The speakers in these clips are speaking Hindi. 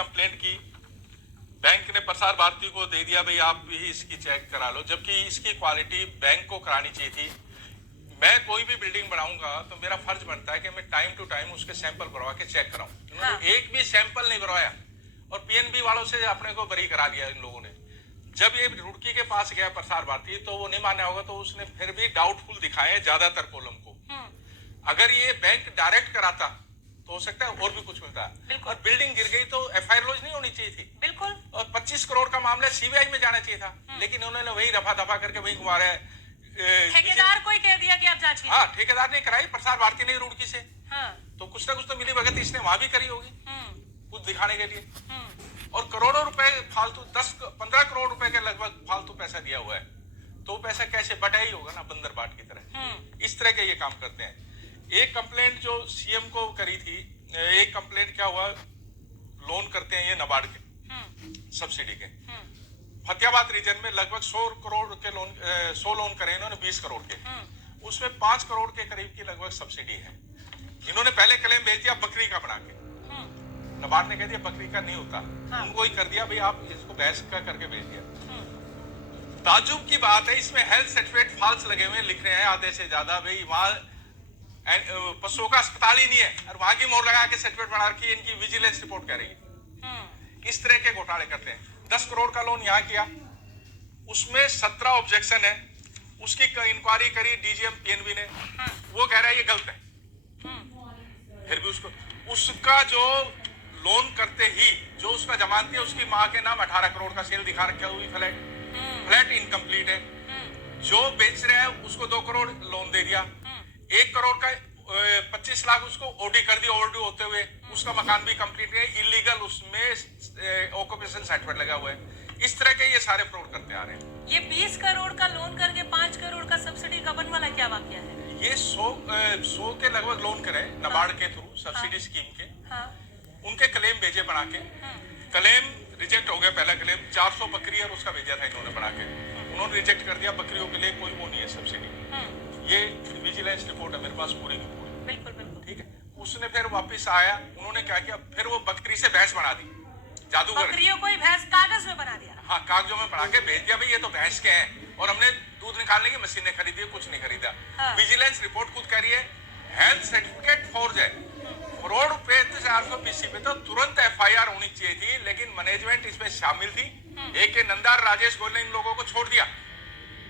कंप्लेंट की, बैंक ने प्रसार भारती को दे दिया भाई आप भी इसकी चेक करा लो, जबकि इसकी क्वालिटी बैंक को करानी चाहिए थी। मैं कोई भी बिल्डिंग बनाऊंगा तो मेरा फर्ज बनता है कि मैं टाइम टू टाइम उसके सैंपल भरवा के चेक कराऊं। इन्होंने एक भी सैंपल नहीं भरवाया और पीएनबी वालों से अपने को बरी करा दिया इन लोगों ने। जब ये रुड़की के पास गया प्रसार भारती तो वो नहीं माना होगा, तो उसने फिर भी डाउटफुल दिखाए ज्यादातर कॉलम को। अगर ये बैंक डायरेक्ट कराता तो हो सकता है और भी कुछ मिलता है। और बिल्डिंग गिर गई तो एफआईआर लॉन्च नहीं होनी चाहिए थी। बिल्कुल। और 25 करोड़ का मामला सीबीआई में जाना चाहिए था, लेकिन उन्होंने वही रफा दफा करके वही घुमाया। ठेकेदार को ही कह दिया कि आप जांच कीजिए। हाँ, ठेकेदार ने कराई, प्रसार भारती ने रुड़की से। हाँ। तो कुछ ना कुछ तो मिली भगत इसने वहां भी करी होगी कुछ दिखाने के लिए। और करोड़ों रुपए फालतू, 10-15 करोड़ रुपए के लगभग फालतू पैसा दिया हुआ है, तो पैसा कैसे बटा ही होगा ना, बंदर बाट की तरह। इस तरह के ये काम करते हैं। एक कंप्लेंट जो सीएम को करी थी, एक कंप्लेंट क्या हुआ, लोन करते हैं ये नाबार्ड के सब्सिडी के। फतेहाबाद रीजन में लगभग 100 करोड़ के लोन, 100 लोन करे इन्होंने 20 करोड़ के, उसमें 5 करोड़ के करीब की लगभग सब्सिडी है। इन्होंने पहले क्लेम भेज दिया बकरी का बना के, नाबार्ड ने कह दिया बकरी का नहीं होता। उनको ही कर दिया भाई आप इसको भैंस का करके भेज दिया। ताजुब की बात है, इसमें हेल्थ सर्टिफिकेट फॉल्स लगे हुए लिख रहे हैं आधे से ज्यादा। भाई वहां पशुओं का अस्पताल ही नहीं है और वहां की मोहर लगा के सर्टिफिकेट बना रखी है, इनकी विजिलेंस रिपोर्ट कह रही है। इस तरह के घोटाले करते हैं। 10 करोड़ का लोन यहाँ किया, उसमें 17 ऑब्जेक्शन है, उसकी इंक्वायरी करी डीजीएम पीएनबी ने, वो कह रहा है ये गलत है। फिर भी उसका जो लोन करते ही जो उसका जमानती है, उसकी माँ के नाम 18 करोड़ का सेल दिखा रखा हुई फ्लैट इनकम्प्लीट है। जो बेच रहे हैं उसको 2 करोड़ लोन दे दिया, 1 करोड़ का 25 लाख उसको ओडी कर दिया, ओवरड्यू होते हुए। उसका मकान भी कंप्लीट है, इलीगल उसमें ऑक्यूपेशन सर्टिफिकेट लगा हुआ है। इस तरह के ये सारे फ्रॉड करते आ रहे हैं। ये 20 करोड़ का लोन करके 5 करोड़ का सब्सिडी गबन वाला क्या वाकया है? ये 100 के लगभग लोन करे नाबार्ड के थ्रू सब्सिडी स्कीम के। उनके क्लेम भेजे बना के, क्लेम रिजेक्ट हो गया। पहला क्लेम 400 बकरी और उसका भेजा था इन्होंने बना के, उन्होंने रिजेक्ट कर दिया। बकरियों के लिए कोई वो नहीं है सब्सिडी। ये विजिलेंस रिपोर्ट है मेरे पास पूरी की पूरी। बिल्कुल बिल्कुल ठीक है। उसने फिर वापस आया, उन्होंने क्या किया, फिर वो बकरी से भैंस बना दी, जादूगर। बकरियों को ही भैंस कागज में बना दिया। हाँ, कागजों में बना के भेज दिया भाई ये तो भैंस के हैं, और हमने दूध निकालने की मशीनें खरीदी, कुछ नहीं खरीदा। विजिलेंस रिपोर्ट खुद कह रही है हेल्थ सर्टिफिकेट फॉर्ज है। करोड़ रुपए 400 पे तो तुरंत एफआईआर होनी चाहिए थी, लेकिन मैनेजमेंट इसमें शामिल थी। एक के नंदार राजेश गोयल ने इन लोगों को छोड़ दिया,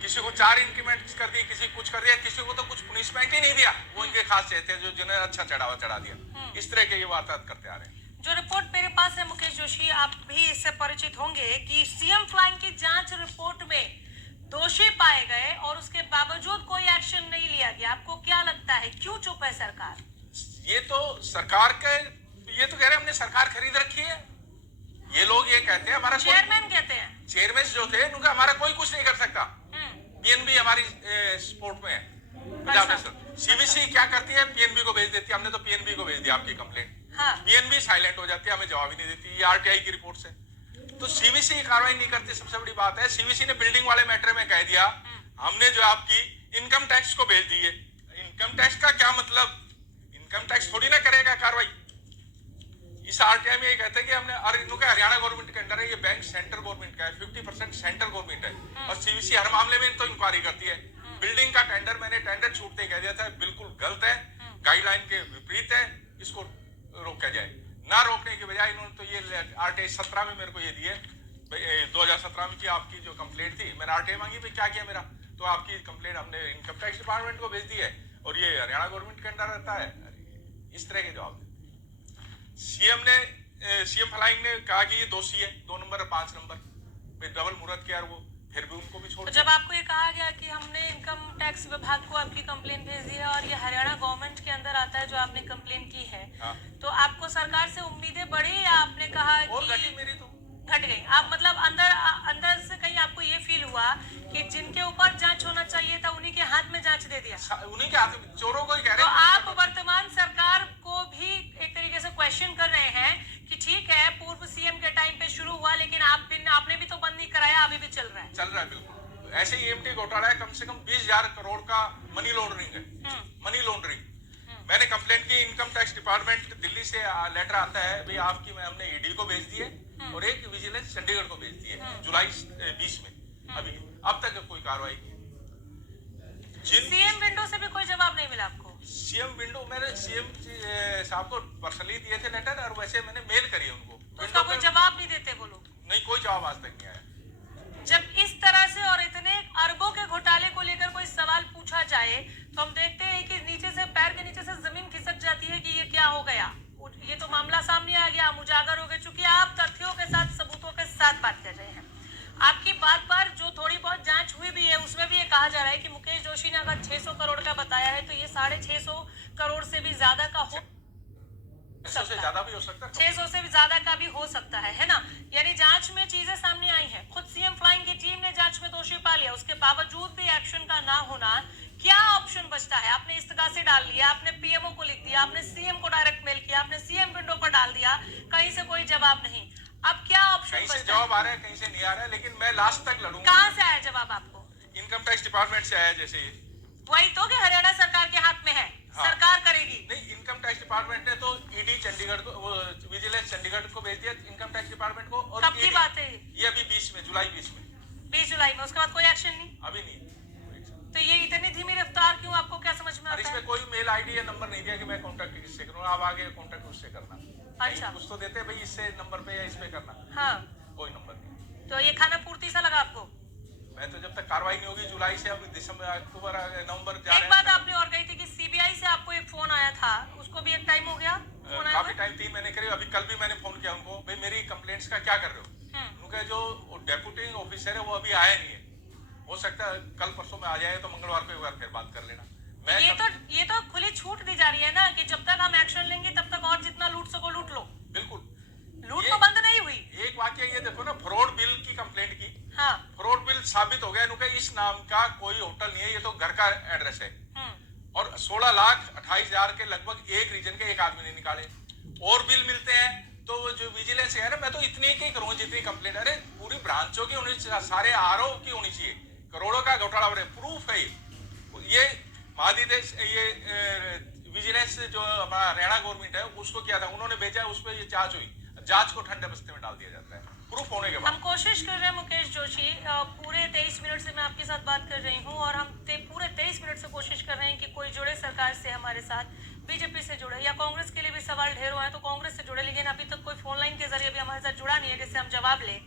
किसी को 4 इंक्रीमेंट कर दिए, किसी कुछ कर दिया, किसी को तो कुछ पनिशमेंट ही नहीं दिया। वो इनके खास थे जो जिन्हें अच्छा चढ़ा दिया। इस तरह के ये वारदात करते आ रहे हैं। जो रिपोर्ट मेरे पास है मुकेश जोशी, आप भी इससे परिचित होंगे कि सीएम फ्लाइंग की जांच रिपोर्ट में दोषी पाए गए और उसके बावजूद कोई एक्शन नहीं लिया गया। आपको क्या लगता है क्यों चुप है सरकार? ये तो सरकार का, ये तो कह रहे हैं हमने सरकार खरीद रखी है। ये लोग ये कहते हैं हमारा चेयरमैन कहते हैं, चेयरमैन जो थे उनका हमारा कोई कुछ नहीं कर सकता। पीएनबी हमारी सपोर्ट में है, पंजाब नेशनल। सीबीसी क्या करती है, पीएनबी को भेज देती है। हमने तो पीएनबी को भेज दिया आपकी कंप्लेंट। पीएनबी साइलेंट हो जाती है, हमें जवाब ही नहीं देती। ये आरटीआई की रिपोर्ट से तो सीबीसी कार्रवाई नहीं करती। सबसे बड़ी बात है सीबीसी ने बिल्डिंग वाले मैटर में कह दिया हमने जो आपकी इनकम टैक्स को भेज दी है। इनकम टैक्स का क्या मतलब, इनकम टैक्स थोड़ी ना करेगा कार्रवाई। इस आरटीआई में ये कहते हैं कि हमने, और इनका हरियाणा गवर्नमेंट के अंडर है, ये बैंक सेंट्रल गवर्नमेंट का है, 50% सेंट्रल गवर्नमेंट है, और सीबीसी हर मामले में तो इंक्वायरी करती है। बिल्डिंग का टेंडर मैंने टेंडर छूटते कह दिया था बिल्कुल गलत है, गाइडलाइन के विपरीत है, इसको रोका जाए। ना रोकने की बजाय इन्होंने तो ये आरटीआई 17 में मेरे को ये दिए, 2017 में की आपकी जो कंप्लेंट थी, मैंने आरटीआई मांगी भाई क्या किया मेरा, तो आपकी कंप्लेंट हमने इनकम टैक्स डिपार्टमेंट को भेज दी है और ये हरियाणा गवर्नमेंट के अंडर रहता है। इस तरह के जवाब सीएम फ्लाइंग ने कहा कि ये दोषी है, 2 नंबर और 5 नंबर डबल मुहूर्त किया, वो फिर भी उनको भी छोड़ तो जब आपको ये कहा गया कि हमने इनकम टैक्स विभाग को आपकी कंप्लेन भेज दी है और ये हरियाणा गवर्नमेंट के अंदर आता है जो आपने कंप्लेन की है, तो आपको सरकार से उम्मीदें बढ़ी या आपने कहा और कि घटी मेरी तो घट गई? आप मतलब अंदर से कहीं आपको ये फील हुआ कि जिनके ऊपर जांच होना चाहिए था उन्हीं के हाथ में जांच दे दिया? उन्हीं के हाथ में, चोरों को ही कह रहे हैं। तो आप वर्तमान सरकार को भी एक तरीके से क्वेश्चन कर रहे हैं कि ठीक है पूर्व सीएम के टाइम पे शुरू हुआ, लेकिन आपने भी तो बंद नहीं कराया, अभी भी चल रहा है। बिल्कुल ऐसे ही ईएमटी घोटाला है, कम से कम 20,000 करोड़ का मनी लॉन्ड्रिंग है। मनी लॉन्ड्रिंग मैंने कंप्लेंट की, इनकम टैक्स डिपार्टमेंट दिल्ली से लेटर आता है भाई आपकी, हमने ईडी को भेज दी है और एक विजिलेंस चंडीगढ़ को भेज दी है जुलाई 20 में। अभी अब तक कोई कार्रवाई की। सीएम विंडो से भी कोई जवाब नहीं मिला आपको? सीएम विंडो मैंने सीएम साहब को पर्सनली दिए थे लेटर, और वैसे मैंने मेल करी उनको। तो उसका कोई जवाब नहीं देते वो लोग? नहीं, कोई जवाब आज तक नहीं आया। जब इस तरह से और इतने अरबों के घोटाले को लेकर कोई सवाल पूछा जाए तो हम देखते हैं कि नीचे से, पैर के नीचे से जमीन खिसक जाती है कि ये क्या हो गया। ये तो मामला सामने आ गया, हम उजागर हो गए, चूंकि आप तथ्यों के साथ, सबूतों के साथ बात कर रहे हैं। आपकी बात पर जो थोड़ी बहुत जांच हुई भी है उसमें भी ये कहा जा रहा है कि मुकेश जोशी ने अगर 600 करोड़ का बताया है तो ये 650 करोड़ से भी ज्यादा का हो, 600 से ज्यादा भी हो सकता है, 600 से भी ज्यादा का भी हो सकता है ना। यानी जांच में चीजें सामने आई हैं। खुद सीएम फ्लाइंग की टीम ने जांच में दोषी पा लिया, उसके बावजूद भी एक्शन का ना होना, क्या ऑप्शन बचता है? आपने इस्तगासे डाल लिया, आपने पीएमओ को लिख दिया, आपने सीएम को डायरेक्ट मेल किया, आपने सीएम विंडो पर डाल दिया, कहीं से कोई जवाब नहीं। अब क्या ऑप्शन कहीं से बचता जवाब आ रहा है, कहीं से नहीं आ रहा है, लेकिन मैं लास्ट तक लड़ूंगा। कहाँ से आया जवाब आपको? इनकम टैक्स डिपार्टमेंट से आया। जैसे वही तो कि हरियाणा सरकार के हाथ में है, हाँ। सरकार करेगी। नहीं, इनकम टैक्स डिपार्टमेंट ने तो ईडी चंडीगढ़ को, विजिलेंस चंडीगढ़ को भेज दिया इनकम टैक्स डिपार्टमेंट को। और कब की बात है ये अभी 20 में, जुलाई 20 में, 20 जुलाई में। उसके बाद कोई एक्शन नहीं, अभी नहीं। तो ये इतनी धीमी रफ्तार क्यों? आपको क्या समझ में और आता है? इसमें कोई मेल आईडी या नंबर नहीं दिया कि मैं कांटेक्ट किससे करूँ, आप आगे कांटेक्ट उससे करना। अच्छा, कुछ तो देते भाई इससे नंबर पे या इस पे करना, हाँ, कोई नंबर नहीं। तो ये खाना पूर्ति सा लगा आपको? मैं तो जब तक कार्रवाई नहीं होगी, जुलाई से अब दिसंबर, अक्टूबर, नवंबर जा रहे एक बात आपने और कही थी कि सीबीआई से आपको एक फोन आया था, उसको भी एक टाइम हो गया फोन आया काफी टाइम थी, मैंने करी। अभी कल भी मैंने फोन किया उनको, भाई मेरी कंप्लेंट्स का क्या कर रहे हो? उनका जो डेप्यूटी ऑफिसर है वो अभी आया नहीं है, हो सकता है कल परसों में आ जाए, तो मंगलवार को एक बार फिर बात कर लेना। ये तो खुली छूट दी जा रही है ना कि जब तक हम एक्शन लेंगे तब तक और जितना लूट सको लूट लो। बिल्कुल, लूट तो बंद नहीं हुई। एक वाक्य ये देखो ना, फ्रॉड बिल की कंप्लेंट की, हाँ, फ्रॉड बिल साबित हो गया, इनका इस नाम का कोई होटल नहीं है, ये तो घर का एड्रेस है। और 16,28,000 के लगभग एक रीजन के एक आदमी ने निकाले। और बिल मिलते हैं तो जो विजिलेंस है ना, मैं तो इतनी की करूंगा जितनी कंप्लेंट, अरे पूरी ब्रांचों की होनी चाहिए, सारे आरओ की होनी चाहिए। करोड़ों का घोटाला हो रहा है, प्रूफ है ये महादिदेश, ये विजिलेंस जो हमारा हरियाणा गवर्नमेंट है उसको किया था, उन्होंने भेजा, उस पर ये जांच हुई, जांच को ठंडे बस्ते में डाल दिया जाता है प्रूफ होने के बाद। हम कोशिश कर रहे हैं मुकेश जोशी, पूरे 23 मिनट से मैं आपके साथ बात कर रही हूँ और हम पूरे 23 मिनट से कोशिश कर रहे हैं कि कोई जुड़े सरकार से हमारे साथ, बीजेपी से जुड़े या कांग्रेस के लिए भी सवाल ढेरों हैं तो कांग्रेस से जुड़े, लेकिन अभी तक कोई फोन लाइन के जरिए भी हमारे साथ जुड़ा नहीं है जिससे हम जवाब लें।